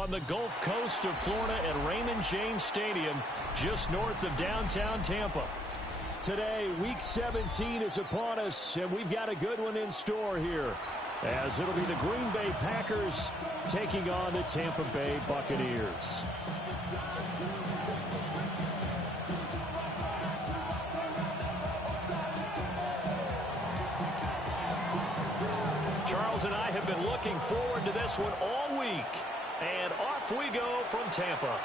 on the Gulf Coast of Florida at Raymond James Stadium, just north of downtown Tampa. Today, Week 17 is upon us, and we've got a good one in store here, as it'll be the Green Bay Packers taking on the Tampa Bay Buccaneers. Charles and I have been looking forward to this one all week. And off we go from Tampa.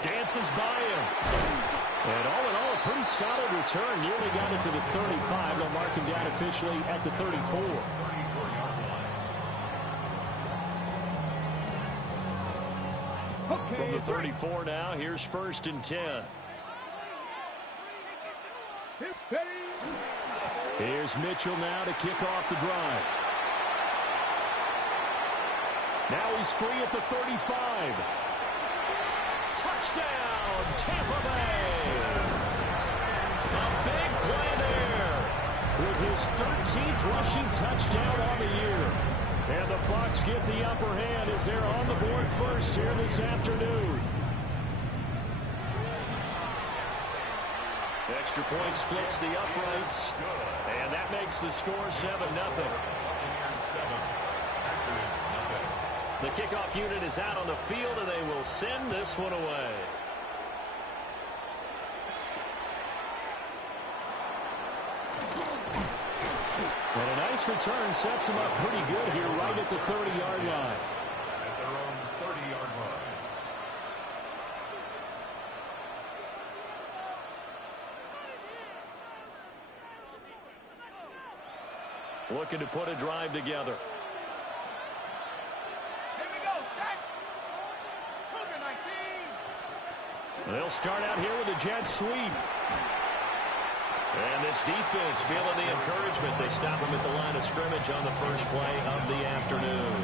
Dances by him. And all in all, a pretty solid return. Nearly got it to the 35. They'll mark him down officially at the 34. From the 34 now, here's 1st and 10. Here's Mitchell now to kick off the drive. Now he's free at the 35. Touchdown, Tampa Bay. A big play there with his 13th rushing touchdown on the year. And the Bucs get the upper hand as they're on the board first here this afternoon. Extra point splits the uprights, and that makes the score 7-0. The kickoff unit is out on the field, and they will send this one away. And a nice return sets him up pretty good here right at the 30-yard line. At their own 30-yard line. Looking to put a drive together. Here we go, set. Cougar 19. They'll start out here with a jet sweep. And this defense feeling the encouragement. They stop him at the line of scrimmage on the first play of the afternoon.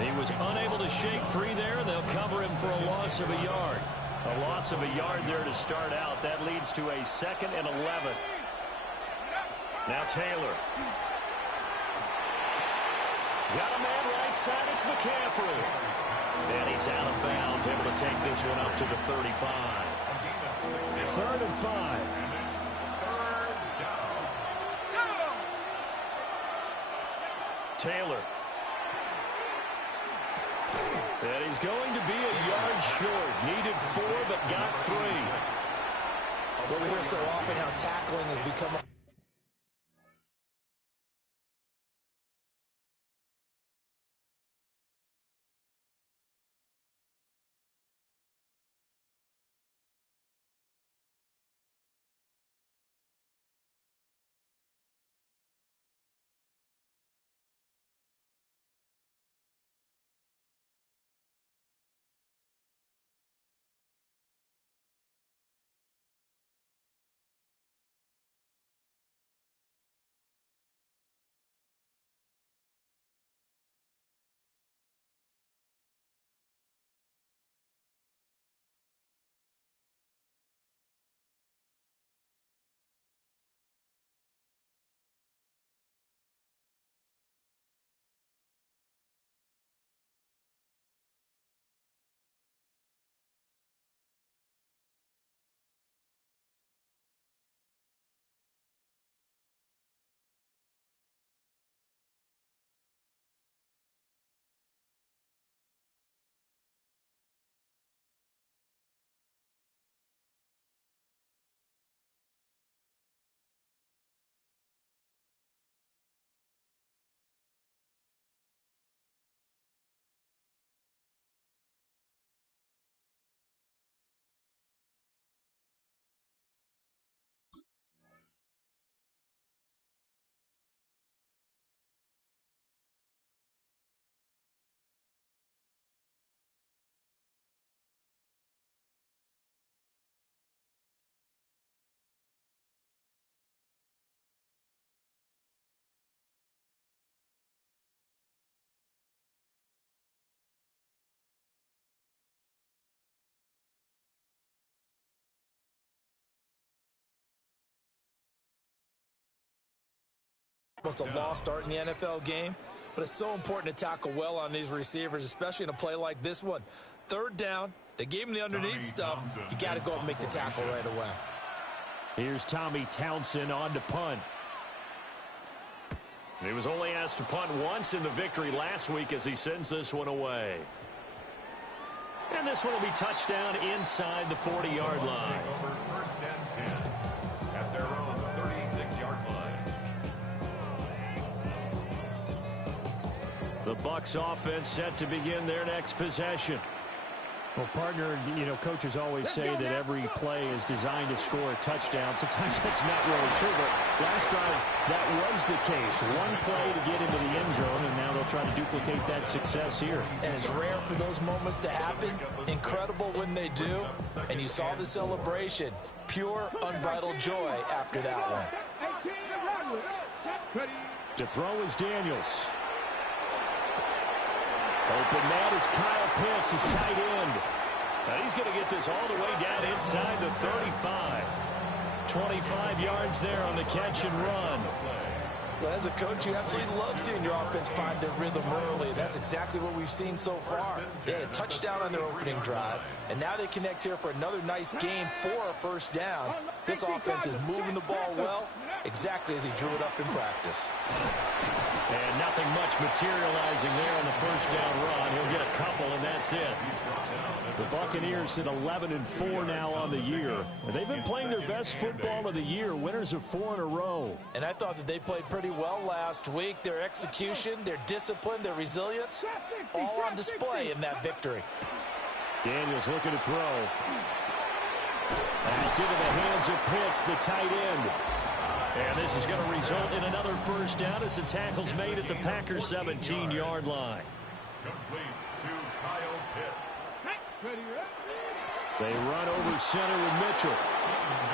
He was unable to shake free there. They'll cover him for a loss of a yard. A loss of a yard there to start out. That leads to a 2nd and 11. Now Taylor. Got a man right side. It's McCaffrey. And he's out of bounds. Able to take this one up to the 35. 3rd and 5. Taylor. And he's going to be a yard short. Needed 4, but got 3. Well, we hear so often how tackling has become Almost a lost art in the NFL game, but it's so important to tackle well on these receivers, especially in a play like this one. Third down, they gave him the underneath stuff. You got to go up and make the tackle right away. Here's Tommy Townsend on to punt. He was only asked to punt once in the victory last week as he sends this one away. And this one will be touchdown inside the 40-yard line. Over first and 10 at their own 36-yard line. The Bucs offense set to begin their next possession. Well, partner, you know, coaches always say that every play is designed to score a touchdown. Sometimes that's not really true, but last time that was the case. One play to get into the end zone, and now they'll try to duplicate that success here. And it's rare for those moments to happen. Incredible when they do. And you saw the celebration. Pure, unbridled joy after that one. To throw is Daniels. Open man is Kyle Pitts, his tight end. Now he's going to get this all the way down inside the 35. 25 yards there on the catch and run. Well, as a coach, you absolutely love seeing your offense find their rhythm early. That's exactly what we've seen so far. They had a touchdown on their opening drive, and now they connect here for another nice gain for a first down. This offense is moving the ball well, exactly as he drew it up in practice. And nothing much materializing there on the first down run. He'll get a couple, and that's it. The Buccaneers at 11-4 now on the year. And they've been playing their best football of the year, winners of 4 in a row. And I thought that they played pretty well last week. Their execution, their discipline, their resilience, all on display in that victory. Daniels looking to throw. That's into the hands of Pitts, the tight end. And this is going to result in another first down as the tackle's made at the Packers' 17-yard line. Complete to Kyle Pitts. They run over center with Mitchell.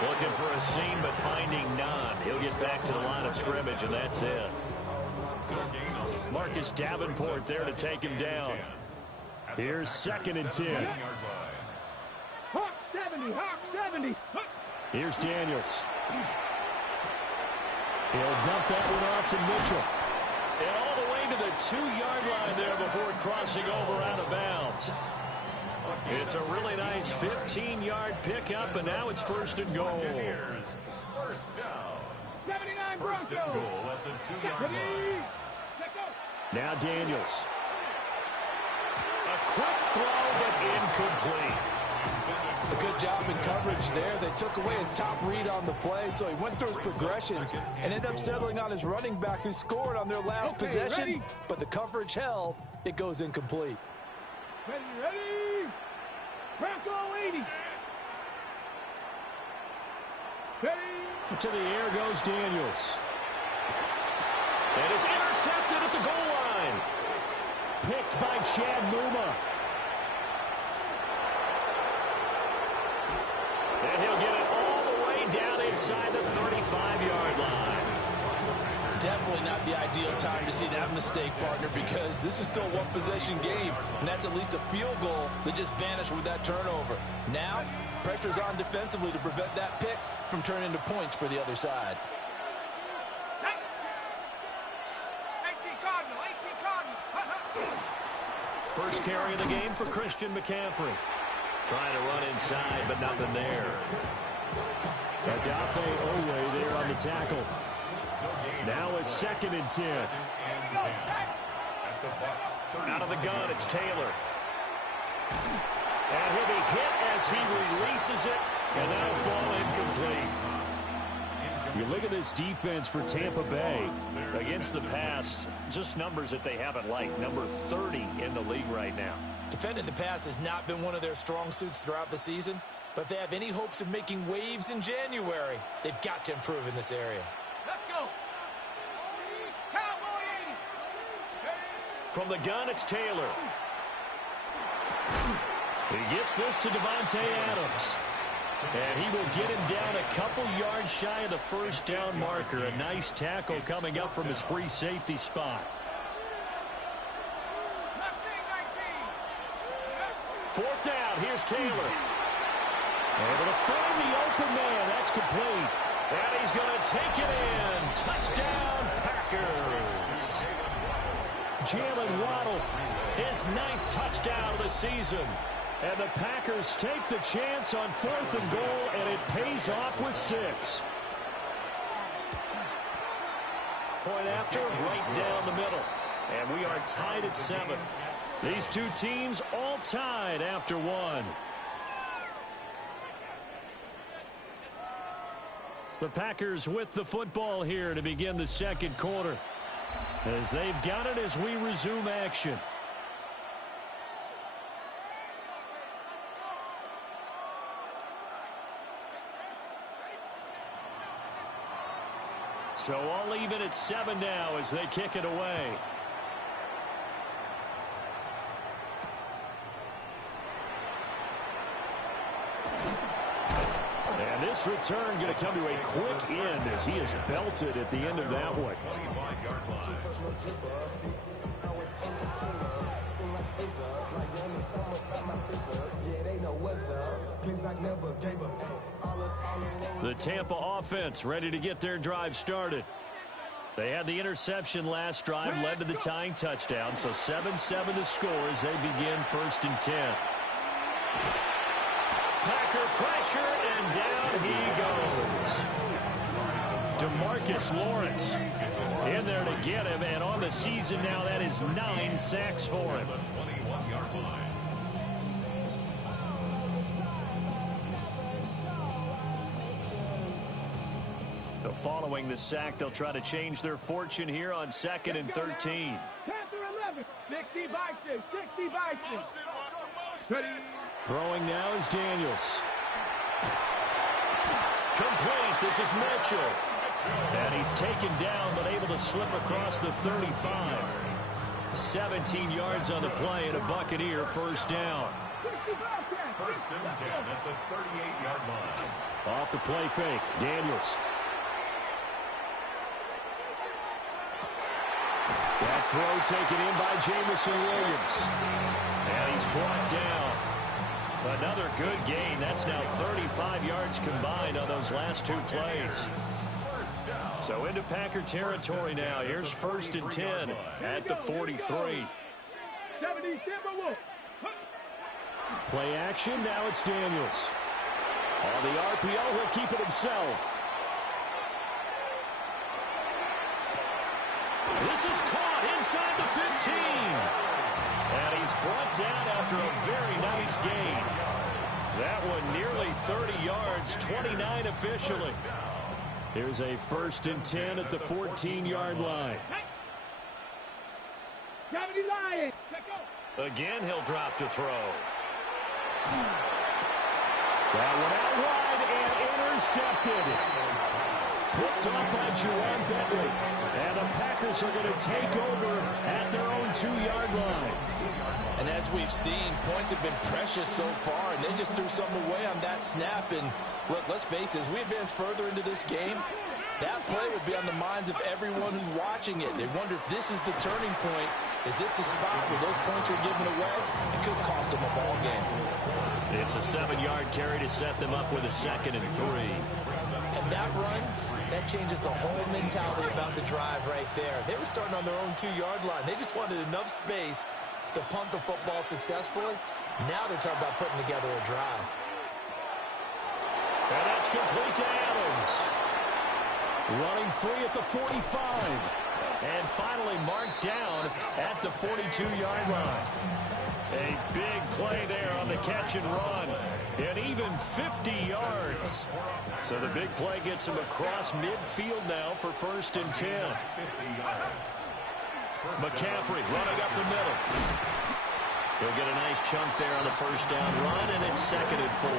Looking for a seam, but finding none. He'll get back to the line of scrimmage, and that's it. Marcus Davenport there to take him down. Here's 2nd and 10. Hawk 70, Hawk 70. Here's Daniels. He'll dump that one off to Mitchell. And all the way to the 2-yard line there before crossing over out of bounds. It's a really nice 15-yard pickup, and now it's 1st and goal. First down. 79 First and Broncos. goal at the 2-yard line. Now Daniels. A quick throw, but incomplete. A good job in coverage there. They took away his top read on the play, so he went through his progressions and ended up settling on his running back who scored on their last possession. Ready? But the coverage held. It goes incomplete. Ready? Bronco 80. Steady. To the air goes Daniels. And it's intercepted at the goal line. Picked by Chad Muma. And he'll get it all the way down inside the 35-yard line. Definitely not the ideal time to see that mistake, partner, because this is still a one-possession game, and that's at least a field goal that just vanished with that turnover. Now, pressure's on defensively to prevent that pick from turning into points for the other side. 18 Cardinals. First carry of the game for Christian McCaffrey. Trying to run inside, but nothing there. Adafe Owe there on the tackle. Now a 2nd and 10. Out of the gun, it's Taylor. And he'll be hit as he releases it, and that'll fall incomplete. You look at this defense for Tampa Bay. Against the pass, just numbers that they haven't liked. Number 30 in the league right now. Defending the pass has not been one of their strong suits throughout the season, but if they have any hopes of making waves in January, they've got to improve in this area. Let's go. Cowboy 80. From the gun, it's Taylor. He gets this to Devontae Adams. And he will get him down a couple yards shy of the first down marker. A nice tackle coming up from his free safety spot. Fourth down, here's Taylor. Able to find the open man. That's complete. And he's going to take it in. Touchdown, Packers. Packers. Jalen Waddle, his 9th touchdown of the season. And the Packers take the chance on 4th and goal, and it pays off with 6. Point after, right down the middle. And we are tied at 7. These two teams all tied after 1. The Packers with the football here to begin the second quarter, as they've got it as we resume action. So all even at 7 now as they kick it away. And this return going to come to a quick end as he is belted at the end of that one. 25-yard line. The Tampa offense ready to get their drive started. They had the interception last drive, led to the tying touchdown, so 7-7 to score as they begin 1st and 10. Packer pressure, and down he goes. DeMarcus Lawrence in there to get him, and on the season now, that is 9 sacks for him. 21-yard line. So following the sack, they'll try to change their fortune here on 2nd and 13. Panther 11. 60 by 6. 60 by 6. Ready. Throwing now is Daniels. Complete. This is Mitchell. And he's taken down, but able to slip across the 35. 17 yards on the play, and a Buccaneer 1st down. 1st and 10 at the 38-yard line. Off the play fake, Daniels. That throw taken in by Jamison Williams. And he's brought down. Another good gain. That's now 35 yards combined on those last 2 plays. So into Packer territory now. Here's 1st and 10 at the 43. Play action. Now it's Daniels. On the RPO, he'll keep it himself. This is caught inside the 15. And he's brought down after a very nice gain. That one nearly 30 yards, 29 officially. Here's a 1st and 10 at the 14-yard line. Again, he'll drop to throw. That one out wide and intercepted. Picked off by Juwan Bentley. And the Packers are going to take over at their own 2-yard line. And as we've seen, points have been precious so far, and they just threw something away on that snap. And look, let's face it, as we advance further into this game, that play will be on the minds of everyone who's watching it. They wonder if this is the turning point. Is this the spot where those points are given away? It could cost them a ball game. It's a 7-yard carry to set them up with a 2nd and 3. And that run, that changes the whole mentality about the drive right there. They were starting on their own 2-yard line. They just wanted enough space to punt the football successfully. Now they're talking about putting together a drive. And that's complete to Adams. Running free at the 45. And finally marked down at the 42-yard line. A big play there on the catch and run. And even 50 yards. So the big play gets him across midfield now for 1st and 10. McCaffrey running up the middle. He'll get a nice chunk there on the 1st down run, and it's 2nd and 4.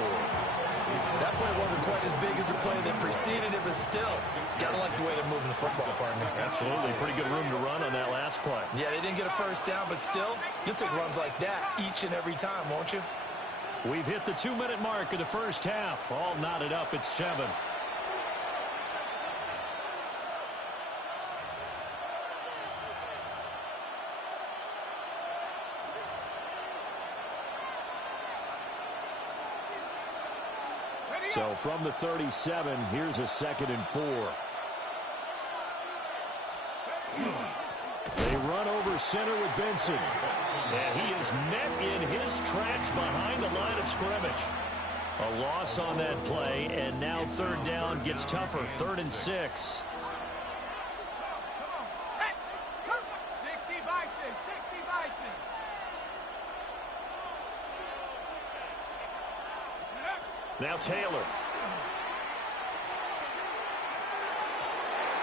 That play wasn't quite as big as the play that preceded it, but still, gotta like the way they're moving the football, partner. Absolutely. Pretty good room to run on that last play. Yeah, they didn't get a 1st down, but still, you'll take runs like that each and every time, won't you? We've hit the 2-minute mark of the 1st half. All knotted up at 7. So from the 37, here's a 2nd and 4. They run over center with Benson. And he is met in his tracks behind the line of scrimmage. A loss on that play, and now third down gets tougher. 3rd and 6. 60 Bison, 60 Bison. Now Taylor.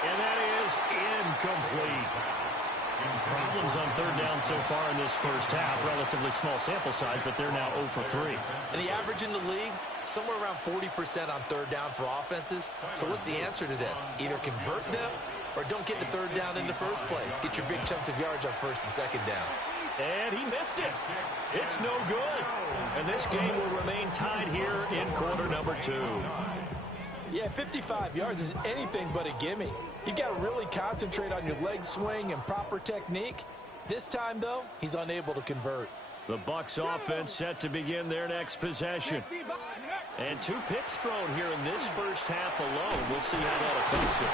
And that is incomplete. Problems on third down so far in this first half. Relatively small sample size, but they're now 0 for 3. And the average in the league, somewhere around 40% on third down for offenses. So what's the answer to this? Either convert them or don't get to third down in the first place. Get your big chunks of yards on 1st and 2nd down. And he missed it. It's no good. And this game will remain tied here in quarter number 2. Yeah, 55 yards is anything but a gimme. You got to really concentrate on your leg swing and proper technique. This time, though, he's unable to convert. The Bucs offense set to begin their next possession. And 2 picks thrown here in this first half alone. We'll see how that affects it.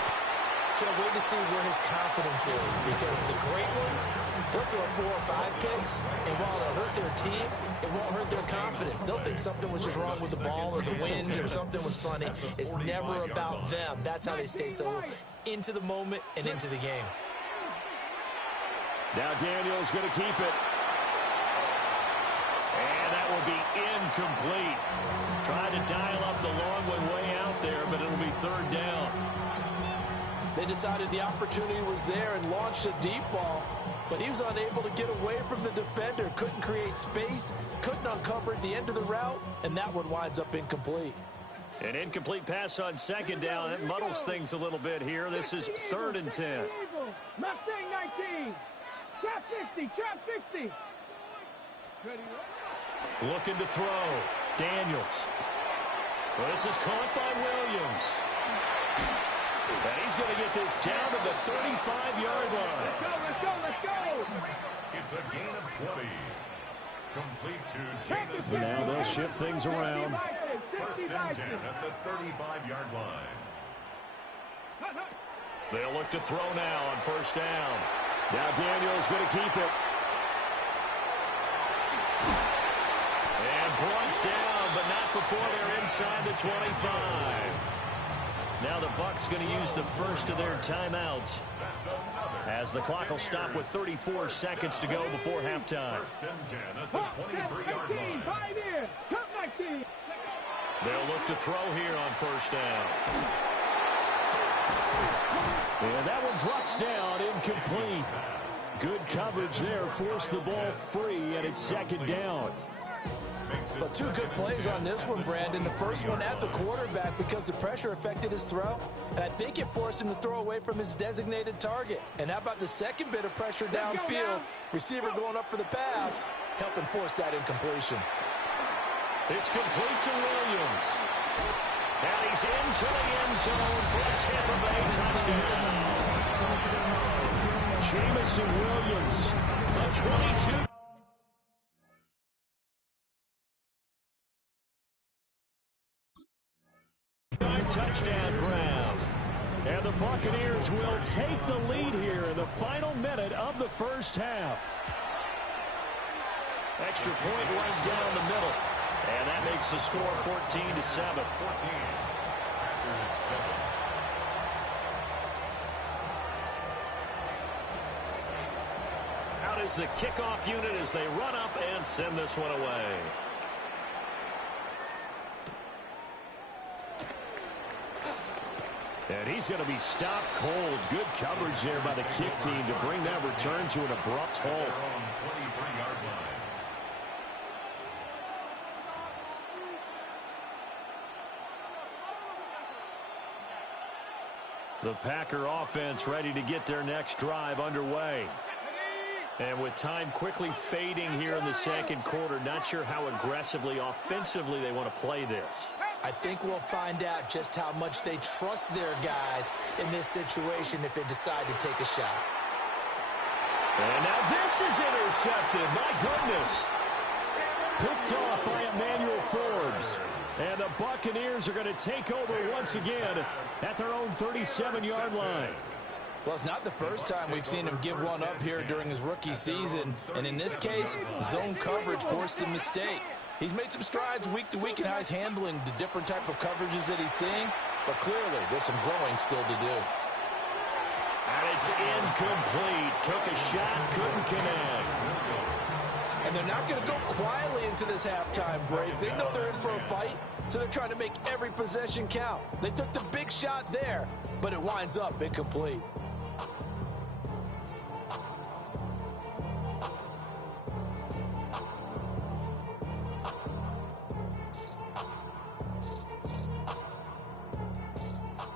Can't wait to see where his confidence is, because the great ones, they'll throw 4 or 5 picks, and while it'll hurt their team, it won't hurt their confidence. They'll think something was just wrong with the ball or the wind or something was funny. It's never about them. That's how they stay so into the moment and into the game. Now Daniel's going to keep it. And that will be incomplete. Trying to dial up the long one way out there, but it'll be 3rd down. They decided the opportunity was there and launched a deep ball, but he was unable to get away from the defender, couldn't create space, couldn't uncover at the end of the route, and that one winds up incomplete. An incomplete pass on 2nd down. That muddles things a little bit here. This is 3rd and 10. Mustang 19. Trap 60, trap 60. Looking to throw. Daniels. Well, this is caught by Williams. And he's going to get this down to the 35-yard line. Let's go, let's go, let's go. It's a gain of 20. Complete to Jameson. Now they'll shift things around. 1st and 10 at the 35-yard line. They'll look to throw now on 1st down. Now Daniel's going to keep it. And brought down, but not before they're inside the 25. Now the Bucs going to use the first of their timeouts, as the clock will stop with 34 seconds to go before halftime. 1st and 10 at the 23-yard line. They'll look to throw here on 1st down. And that one drops down, incomplete. Good coverage there, forced the ball free, and it's 2nd down. But 2 good plays on this one, Brandon. The first one at the quarterback because the pressure affected his throw, and I think it forced him to throw away from his designated target. And how about the second bit of pressure downfield? Receiver going up for the pass, helping force that incompletion. It's complete to Williams. And he's into the end zone for a Tampa Bay touchdown. Jamison Williams, a 22. Touchdown grab. And the Buccaneers will take the lead here in the final minute of the first half. Extra point right down the middle. And that makes the score 14-7. Out is the kickoff unit as they run up and send this one away. And he's going to be stopped cold. Good coverage there by the kick team to bring that return to an abrupt halt. The Packer offense ready to get their next drive underway. And with time quickly fading here in the 2nd quarter, not sure how aggressively, offensively they want to play this. I think we'll find out just how much they trust their guys in this situation if they decide to take a shot. And now this is intercepted. My goodness. Picked off by Emmanuel Forbes. And the Buccaneers are going to take over once again at their own 37-yard line. Well, it's not the first time we've seen him give one up here during his rookie season. And in this case, zone coverage forced the mistake. He's made some strides week to week in how he's handling the different type of coverages that he's seeing. But clearly, there's some growing still to do. And it's incomplete. Took a shot, couldn't connect. And they're not going to go quietly into this halftime break. They know they're in for a fight, so they're trying to make every possession count. They took the big shot there, but it winds up incomplete.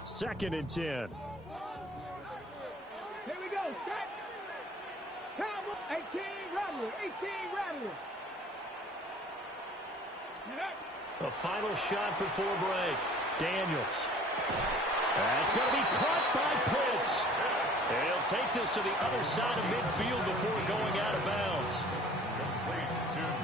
Second and 10. Here we go. Set. Cowboy. 18 Rattler. 18 Rattler. The final shot before break. Daniels. That's going to be caught by Pitts. And he'll take this to the other side of midfield before going out of bounds.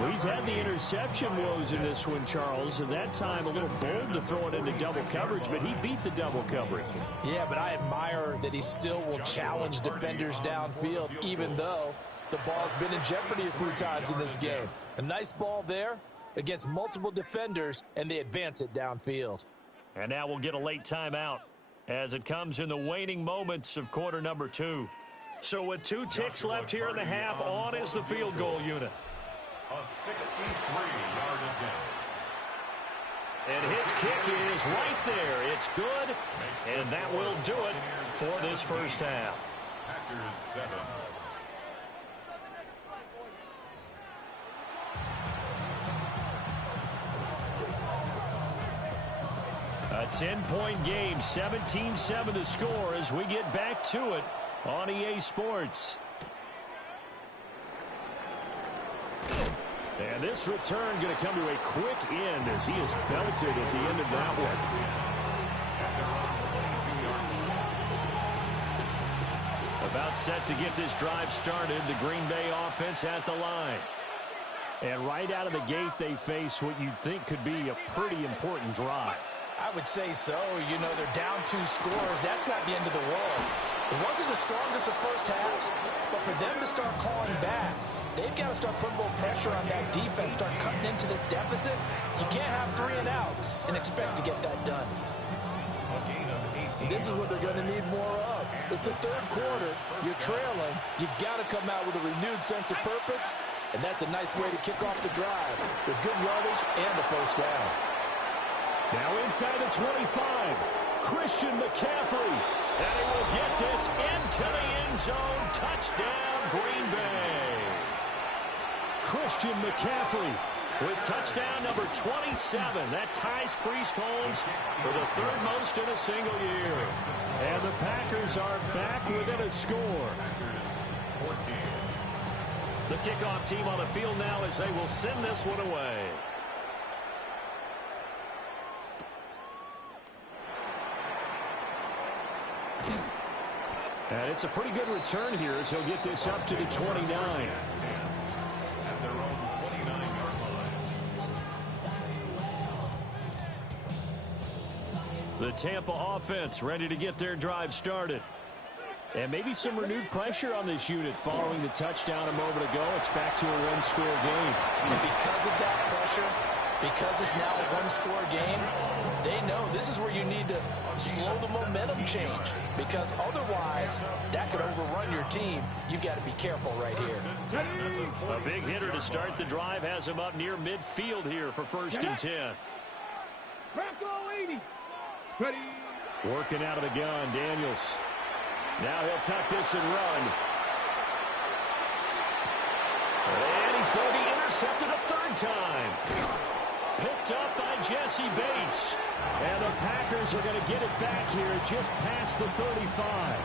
Well, he's had the interception woes in this one, Charles, and that time a little bold to throw it into double coverage, but he beat the double coverage. Yeah, but I admire that he still will challenge defenders downfield, even though the ball's been in jeopardy a few times in this game. A nice ball there against multiple defenders, and they advance it downfield. And now we'll get a late timeout as it comes in the waning moments of quarter number 2. So with 2 ticks left here in the half, on is the field goal unit. A 63-yard attempt. And his kick is right there. It's good, and that will do it for this first half. Packers 7. A 10-point game, 17-7 to score as we get back to it on EA Sports. And this return going to come to a quick end as he is belted at the end of that one. About set to get this drive started, the Green Bay offense at the line. And right out of the gate, they face what you'd think could be a pretty important drive. I would say so. You know, they're down 2 scores. That's not the end of the world. It wasn't the strongest of first halves, but for them to start calling back, they've got to start putting a little pressure on that defense, start cutting into this deficit. You can't have 3 and outs and expect to get that done. This is what they're going to need more of. It's the third quarter. You're trailing. You've got to come out with a renewed sense of purpose, and that's a nice way to kick off the drive with good yardage and a first down. Now inside the 25, Christian McCaffrey. And he will get this into the end zone. Touchdown, Green Bay. Christian McCaffrey with touchdown number 27. That ties Priest Holmes for the 3rd most in a single year. And the Packers are back within a score. The kickoff team on the field now as they will send this one away. And it's a pretty good return here as he'll get this up to the 29. At their own 29-yard line. The Tampa offense ready to get their drive started. And maybe some renewed pressure on this unit following the touchdown a moment ago. It's back to a 1-score game. And because of that pressure, because it's now a 1-score game, they know this is where you need to slow the momentum change, because otherwise that could overrun your team. You've got to be careful right here. A big hitter to start the drive has him up near midfield here for 1st and 10. Working out of the gun, Daniels. Now he'll tuck this and run. And he's going to be intercepted a 3rd time. Picked up by Jesse Bates. And the Packers are going to get it back here just past the 35.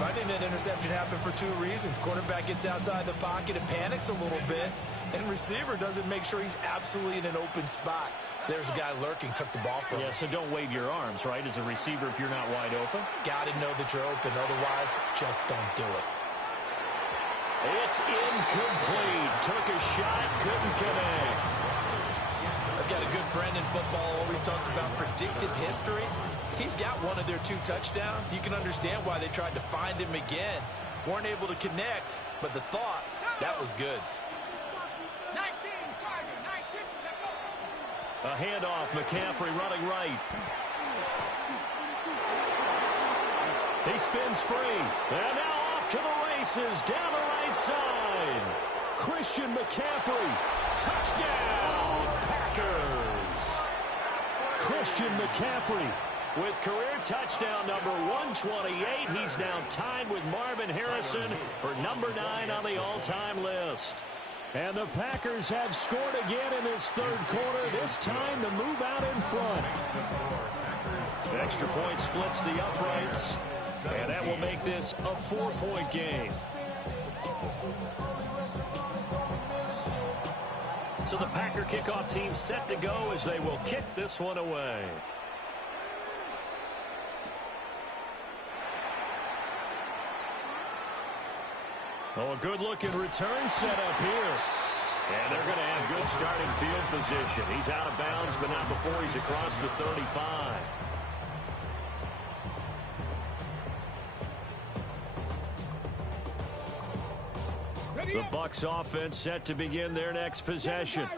I think that interception happened for 2 reasons. Quarterback gets outside the pocket and panics a little bit, and receiver doesn't make sure he's absolutely in an open spot. So there's a guy lurking, took the ball from him. Yeah, so don't wave your arms, right, as a receiver if you're not wide open. Got to know that you're open. Otherwise, just don't do it. It's incomplete. Took a shot, couldn't connect. got a good friend in football, always talks about predictive history. He's got one of their 2 touchdowns. You can understand why they tried to find him again. Weren't able to connect, but the thought, that was good. 19, target, 19. A handoff, McCaffrey running right. He spins free. And now off to the races down the right side. Christian McCaffrey. Touchdown, Packers. Christian McCaffrey with career touchdown number 128. He's now tied with Marvin Harrison for number 9 on the all-time list. And the Packers have scored again in this third quarter, this time to move out in front. Extra point splits the uprights, and that will make this a 4-point game. So the Packer kickoff team set to go as they will kick this one away. Oh, a good-looking return set up here. And they're going to have good starting field position. He's out of bounds, but not before he's across the 35. The Bucs offense set to begin their next possession.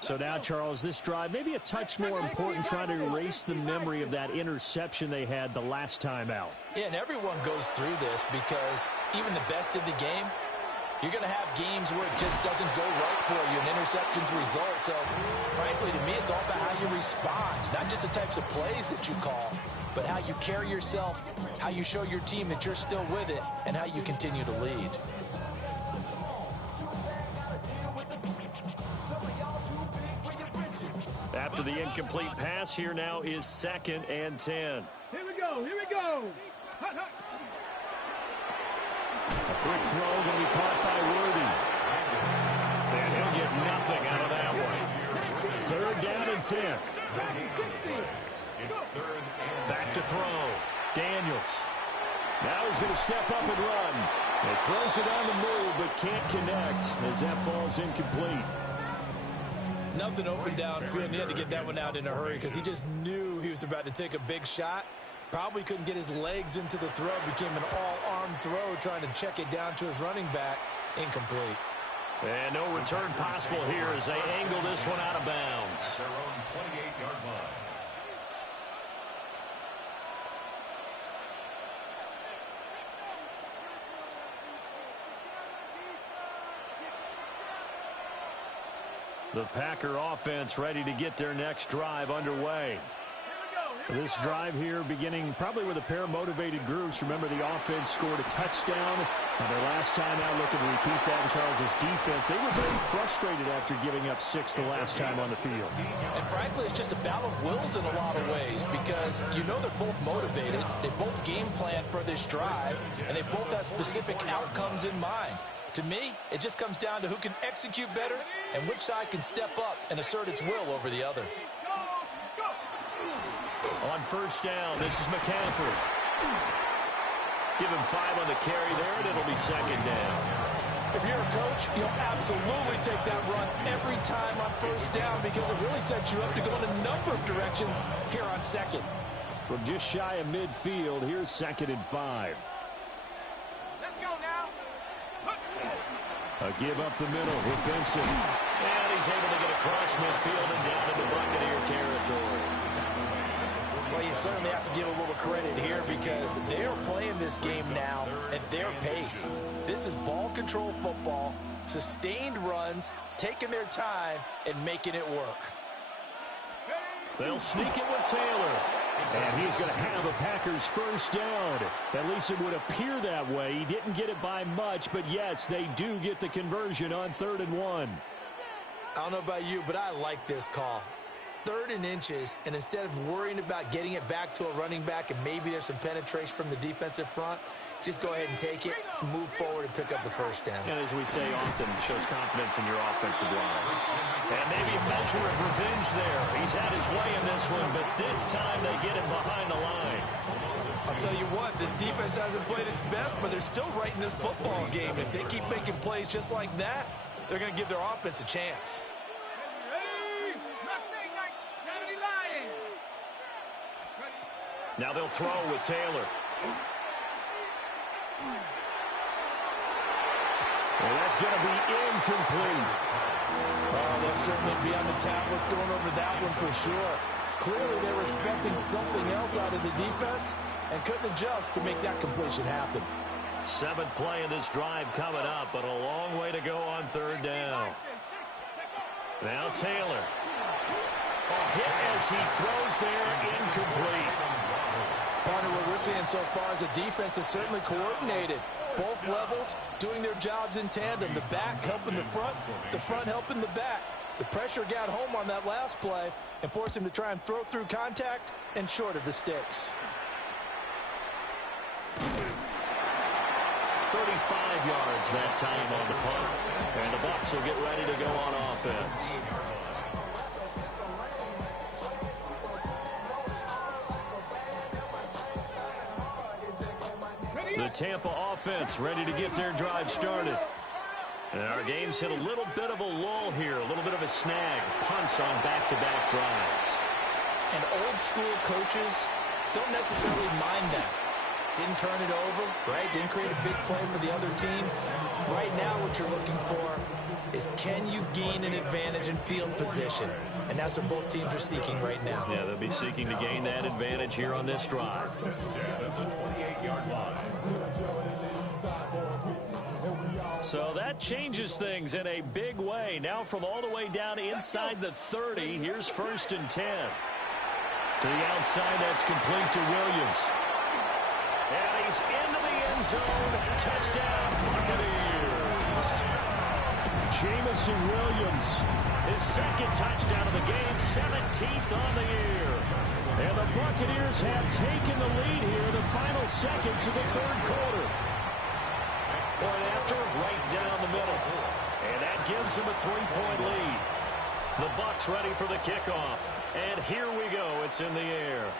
So now, Charles, this drive maybe a touch more important, trying to erase the memory of that interception they had the last time out. Yeah, and everyone goes through this because even the best in the game, you're going to have games where it just doesn't go right for you, and interceptions result. So, frankly, to me, it's all about how you respond, not just the types of plays that you call, but how you carry yourself, how you show your team that you're still with it, and how you continue to lead. After the incomplete pass, here now is 2nd and 10. Here we go, here we go. Hut, hut. A quick throw going to be caught by Worthy. And he'll get nothing out of that one. 3rd down and 10. Back to throw. Daniels. Now he's going to step up and run. He throws it on the move, but can't connect as that falls incomplete. Nothing open downfield, and he had to get that one out in a hurry because he just knew he was about to take a big shot. Probably couldn't get his legs into the throw. Became an all-arm throw, trying to check it down to his running back. Incomplete. And no return possible here as they angle this one out of bounds. Their own 28-yard line. The Packer offense ready to get their next drive underway. This drive here beginning probably with a pair of motivated groups. Remember, the offense scored a touchdown. Their last time out, looking to repeat that in Charles's defense. They were very frustrated after giving up 6 the last time on the field. And frankly, it's just a battle of wills in a lot of ways because you know they're both motivated. They both game plan for this drive, and they both have specific outcomes in mind. To me, it just comes down to who can execute better and which side can step up and assert its will over the other. On 1st down, this is McCaffrey. Give him 5 on the carry there, and it'll be 2nd down. If you're a coach, you'll absolutely take that run every time on 1st down because it really sets you up to go in a number of directions here on 2nd. From just shy of midfield, here's 2nd and 5. Let's go now. A give up the middle with Benson. And he's able to get across midfield and down into Buccaneer territory. Well, you certainly have to give a little credit here because they are playing this game now at their pace. This is ball control football, sustained runs, taking their time, and making it work. They'll sneak it with Taylor. And he's going to have a Packers 1st down. At least it would appear that way. He didn't get it by much, but yes, they do get the conversion on 3rd and 1. I don't know about you, but I like this call. 3rd and inches, and instead of worrying about getting it back to a running back and maybe there's some penetration from the defensive front, just go ahead and take it, move forward, and pick up the 1st down. And as we say often, shows confidence in your offensive line. And maybe a measure of revenge there. He's had his way in this one, but this time they get him behind the line. I'll tell you what, this defense hasn't played its best, but they're still right in this football game. If they keep making plays just like that, they're going to give their offense a chance. Ready? Let's Now they'll throw with Taylor. And that's going to be incomplete. Oh, they'll certainly be on the tablets going over that one for sure. Clearly, they were expecting something else out of the defense and couldn't adjust to make that completion happen. 7th play of this drive coming up, but a long way to go on 3rd down. Now Taylor. Hit as he throws there, incomplete. Partner, what we're seeing so far is the defense is certainly coordinated. Both levels doing their jobs in tandem. The back helping the front helping the back. The pressure got home on that last play and forced him to try and throw through contact and short of the sticks. 35 yards that time on the punt. And the Bucs will get ready to go on offense. The Tampa offense ready to get their drive started. And our game's hit a little bit of a lull here, a little bit of a snag. Punts on back-to-back drives. And old school coaches don't necessarily mind that. Didn't turn it over, right? Didn't create a big play for the other team. Right now what you're looking for is can you gain an advantage in field position? And that's what both teams are seeking right now. Yeah, they'll be seeking to gain that advantage here on this drive. So that changes things in a big way. Now from all the way down inside the 30, here's 1st and 10. To the outside, that's complete to Williams. And he's into the end zone. Touchdown, Buccaneers. Jamison Williams. His 2nd touchdown of the game, 17th on the year. And the Buccaneers have taken the lead here in the final seconds of the 3rd quarter. Point after, right down the middle. And that gives him a 3-point lead. The Bucs ready for the kickoff. And here we go. It's in the air.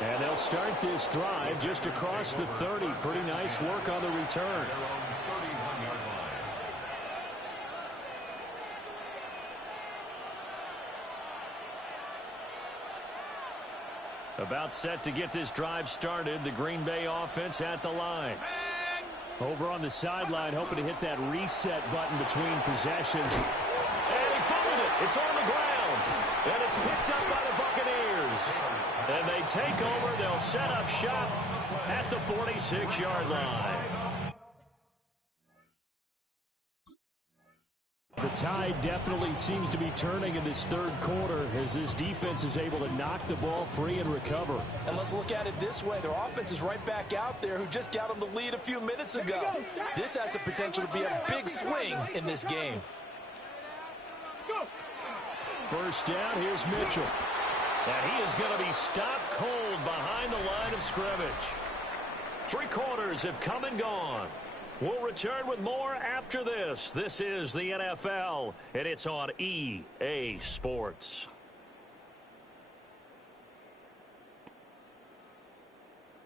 And they'll start this drive just across the 30. Pretty nice work on the return. About set to get this drive started. The Green Bay offense at the line. Over on the sideline, hoping to hit that reset button between possessions. And he fumbled it. It's on the ground. And it's picked up by the Buccaneers. And they take over. They'll set up shop at the 46-yard line. The tide definitely seems to be turning in this 3rd quarter as this defense is able to knock the ball free and recover. And let's look at it this way. Their offense is right back out there who just got them the lead a few minutes ago. This has the potential to be a big swing in this game. 1st down, here's Mitchell. And he is going to be stopped cold behind the line of scrimmage. 3 quarters have come and gone. We'll return with more after this. This is the NFL, and it's on EA Sports.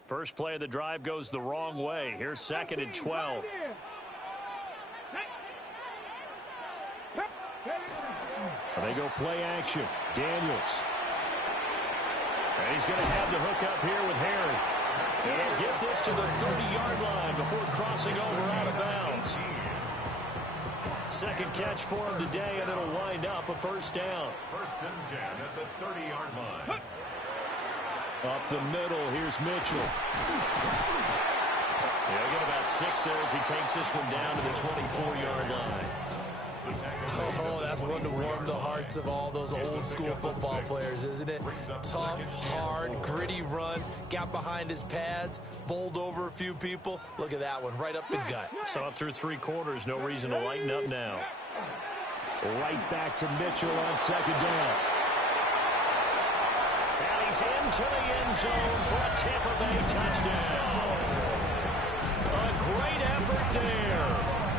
First play of the drive goes the wrong way. Here's 2nd and 12. They go play action. Daniels. And he's going to have the hook up here with Harry. And he'll get this to the 30-yard line before crossing over out of bounds. 2nd catch for him today, and it'll wind up a 1st down. 1st and 10 at the 30-yard line. Up the middle, here's Mitchell. He'll get about 6 there as he takes this one down to the 24-yard line. Oh, that's one to warm the hearts of all those old school football players, isn't it? Tough, hard, gritty run, got behind his pads, bowled over a few people. Look at that one, right up the gut. So through 3 quarters, no reason to lighten up now. Right back to Mitchell on 2nd down. And he's into the end zone for a Tampa Bay touchdown. A great effort there.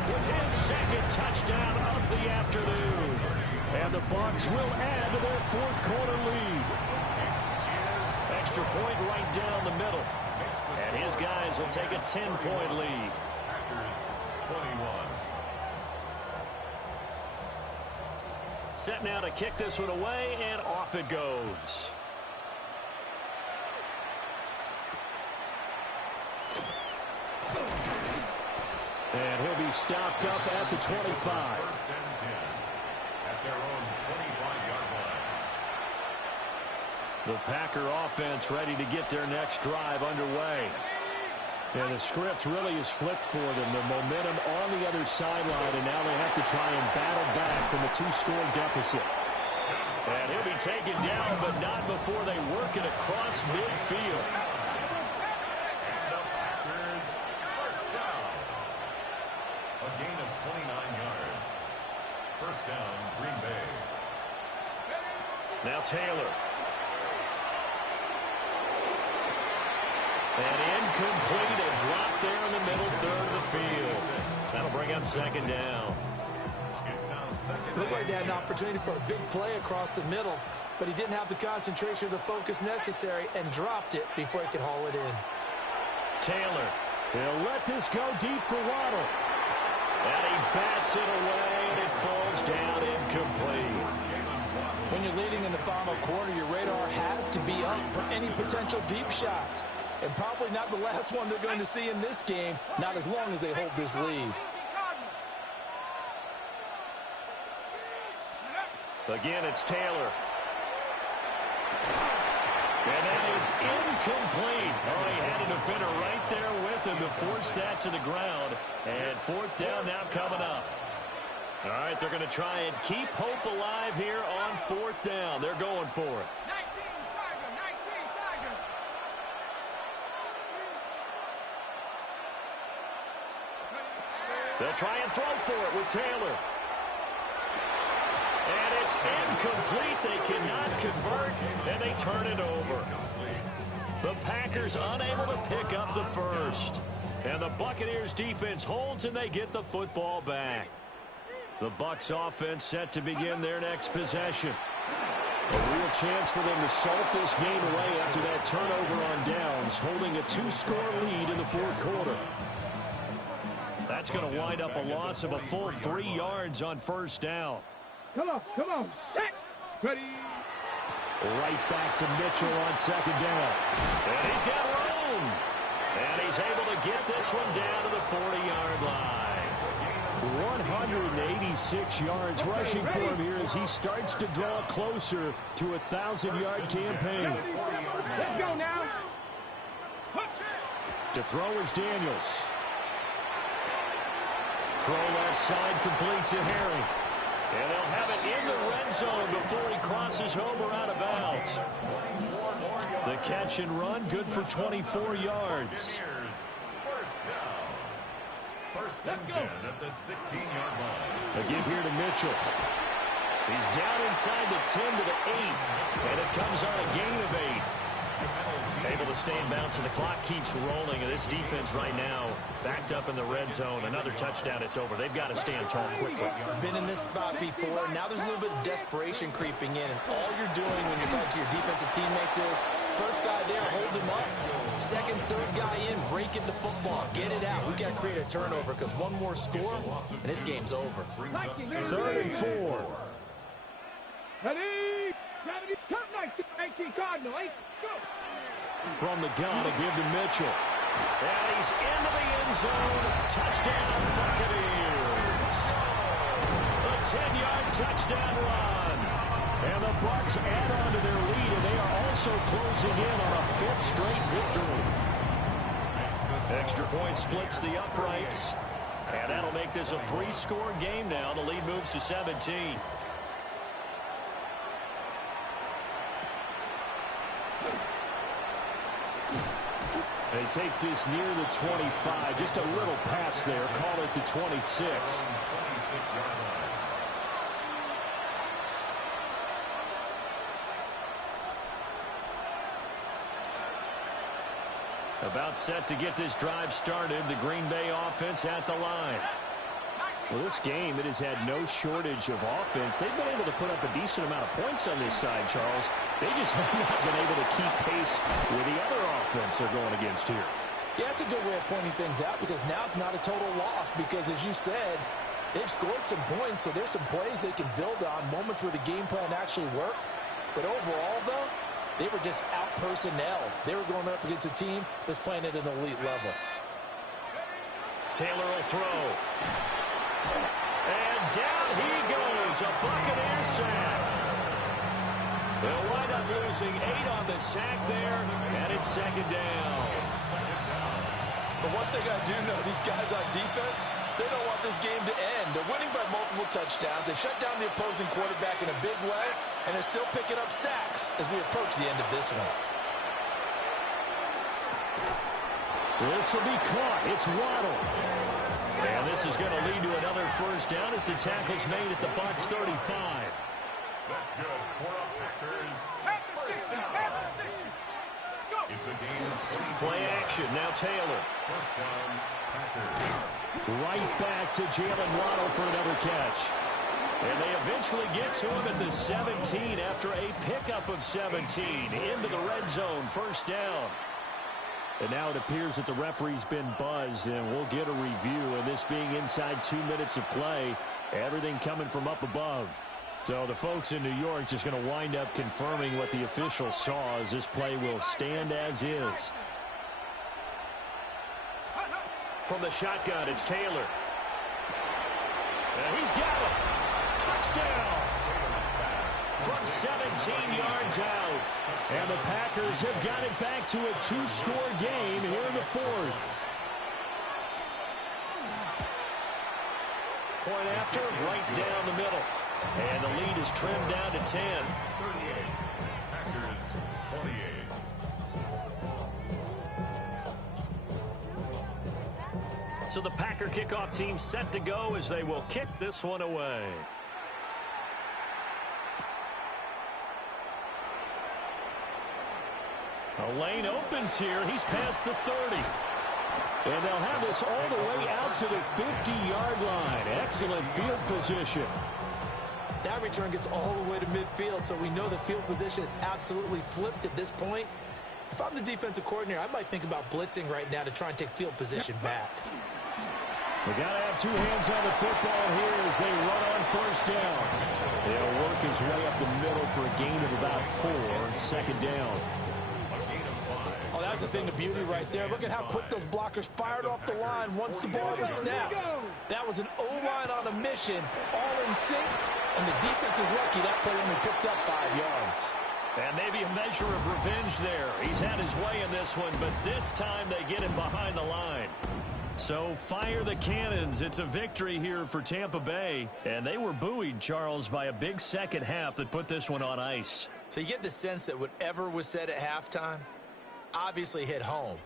With his 2nd touchdown of the afternoon. And the Bucs will add to their 4th quarter lead. Extra point right down the middle. And his guys will take a 10-point lead. Packers 21. Set now to kick this one away, and off it goes. And he'll be stopped up at the 25. First and 10 at their own 25-yard line. The Packer offense ready to get their next drive underway. And the script really is flipped for them. The momentum on the other sideline, and now they have to try and battle back from a 2-score deficit. And he'll be taken down, but not before they work it across midfield. And the Packers first down. A gain of 29 yards. First down, Green Bay. Now Taylor. And incomplete, a drop there in the middle third of the field. That'll bring up second down. It's now second. Looked like they had an opportunity for a big play across the middle, but he didn't have the concentration or the focus necessary and dropped it before he could haul it in. Taylor. They'll let this go deep for Waddle. And he bats it away, and it falls down incomplete. When you're leading in the final quarter, your radar has to be up for any potential deep shots. And probably not the last one they're going to see in this game, not as long as they hold this lead. Again, it's Taylor. And that is incomplete. Oh, he had a defender right there with him to force that to the ground. And fourth down now coming up. All right, they're going to try and keep hope alive here on fourth down. They're going for it. 19 Tiger. They'll try and throw for it with Taylor. And it's incomplete. They cannot convert, and they turn it over. The Packers unable to pick up the first. And the Buccaneers defense holds, and they get the football back. The Bucs offense set to begin their next possession. A real chance for them to salt this game away after that turnover on downs, holding a 2-score lead in the fourth quarter. That's going to wind up a loss of a full 3 yards on first down. Come on. Set. Ready. Right back to Mitchell on second down. And he's got room. And he's able to get this one down to the 40-yard line. 186 yards rushing for him here as he starts to draw closer to a 1,000-yard campaign. Let's go now. To throw is Daniels. Throw left side complete to Harry. And they'll have it in the red zone before he crosses over out of bounds. The catch and run, good for 24 yards. First and 10 at the 16-yard line. A give here to Mitchell. He's down inside the 10 to the 8. And it comes on a gain of 8. Able to stay in bounds, and the clock keeps rolling. And this defense right now backed up in the red zone. Another touchdown, it's over. They've got to stand tall quickly. Been in this spot before. Now there's a little bit of desperation creeping in. And all you're doing when you're talking to your defensive teammates is, first guy there, hold him up. Second, third guy in, break it the football. Get it out. We've got to create a turnover because one more score, and this game's over. Third and 4. Ready. Come 19 Cardinal. Go. From the gun, a give to Mitchell. And he's into the end zone. Touchdown, Buccaneers. A 10-yard touchdown run. And the Bucs add on to their lead, and they are also closing in on a 5th straight victory. Extra point splits the uprights. And that'll make this a 3-score game now. The lead moves to 17. He takes this near the 25. Just a little pass there. Call it the 26. About set to get this drive started. The Green Bay offense at the line. Well, this game, it has had no shortage of offense. They've been able to put up a decent amount of points on this side, Charles. They just have not been able to keep pace with the other offense they're going against here. Yeah, that's a good way of pointing things out because now it's not a total loss because, as you said, They've scored some points, so there's some plays they can build on, moments where the game plan actually worked. But overall, though, they were just out-personnel. They were going up against a team that's playing at an elite level. Taylor will throw. And down he goes. A Buccaneer sack. They'll wind up losing 8 on the sack there, and it's second down. But one thing I do know, these guys on defense, they don't want this game to end. They're winning by multiple touchdowns. They shut down the opposing quarterback in a big way, and they're still picking up sacks as we approach the end of this one. This will be caught. It's Waddle. And this is going to lead to another first down as the tackle's made at the Bucs 35. That's good for a Packers. First down. It's a game of 20. Play action. Now Taylor. First down, Packers. Right back to Jalen Waddle for another catch. And they eventually get to him at the 17 after a pickup of 17 into the red zone. First down. And now it appears that the referee's been buzzed, and we'll get a review. And this being inside 2 minutes of play, everything coming from up above. So the folks in New York just going to wind up confirming what the official saw as this play will stand as is. From the shotgun, it's Taylor. And he's got him. Touchdown. From 17 yards out. And the Packers have got it back to a 2-score game here in the fourth. Point after, right down the middle. And the lead is trimmed down to 10. 38. Packers 28. So the Packer kickoff team set to go as they will kick this one away. A lane opens here. He's past the 30. And they'll have this all the way out to the 50-yard line. Excellent field position. That return gets all the way to midfield, so we know the field position is absolutely flipped at this point. If I'm the defensive coordinator, I might think about blitzing right now to try and take field position back. We got to have two hands on the football here as they run on first down. They'll work his way up the middle for a gain of about 4. Second down. Oh, that's a thing of beauty right there. Look at how quick those blockers fired off the line once the ball was snapped. That was an O-line on a mission, all in sync, and the defense is lucky that play only picked up 5 yards. And maybe a measure of revenge there. He's had his way in this one, but this time they get him behind the line. So fire the cannons. It's a victory here for Tampa Bay. And they were buoyed, Charles, by a big second half that put this one on ice. So you get the sense that whatever was said at halftime obviously hit home.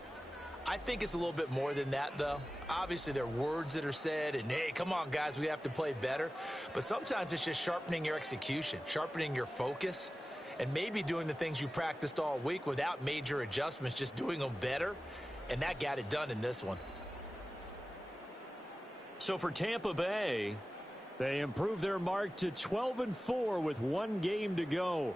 I think it's a little bit more than that, though. Obviously, there are words that are said, and, hey, come on, guys, we have to play better. But sometimes it's just sharpening your execution, sharpening your focus, and maybe doing the things you practiced all week without major adjustments, just doing them better. And that got it done in this one. So for Tampa Bay, they improved their mark to 12-4 with 1 game to go.